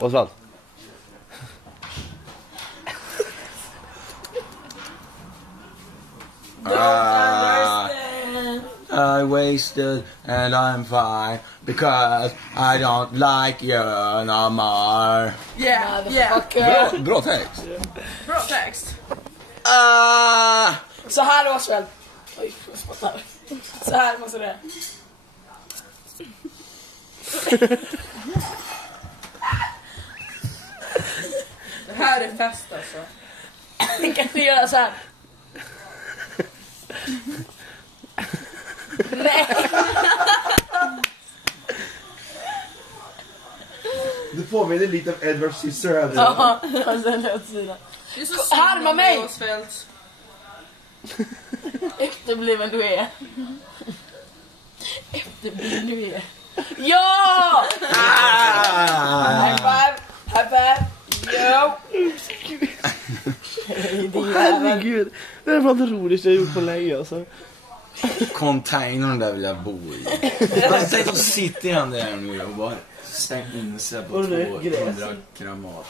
Osvald. I wasted and I'm fine because I don't like you no more. Yeah. Bra text. Bra text. Så här då, Osvald. Oj, jag spottar. Så här måste det. Det här är fest alltså. Kan du göra så här? Nej. Du påminner lite om Edward Scissorhands. Ja, och sen åt sidan. Det är så Härma mig! Åsfeldt. Efterbliven du är. Efterbliven du är. Ja! High five! High five! Yo! Herregud, det är fan det roligaste jag gjort på länge alltså. Containern där vill jag bo i. Tänk att sitta i den där nu och bara stänga in sig på 200 gram mat.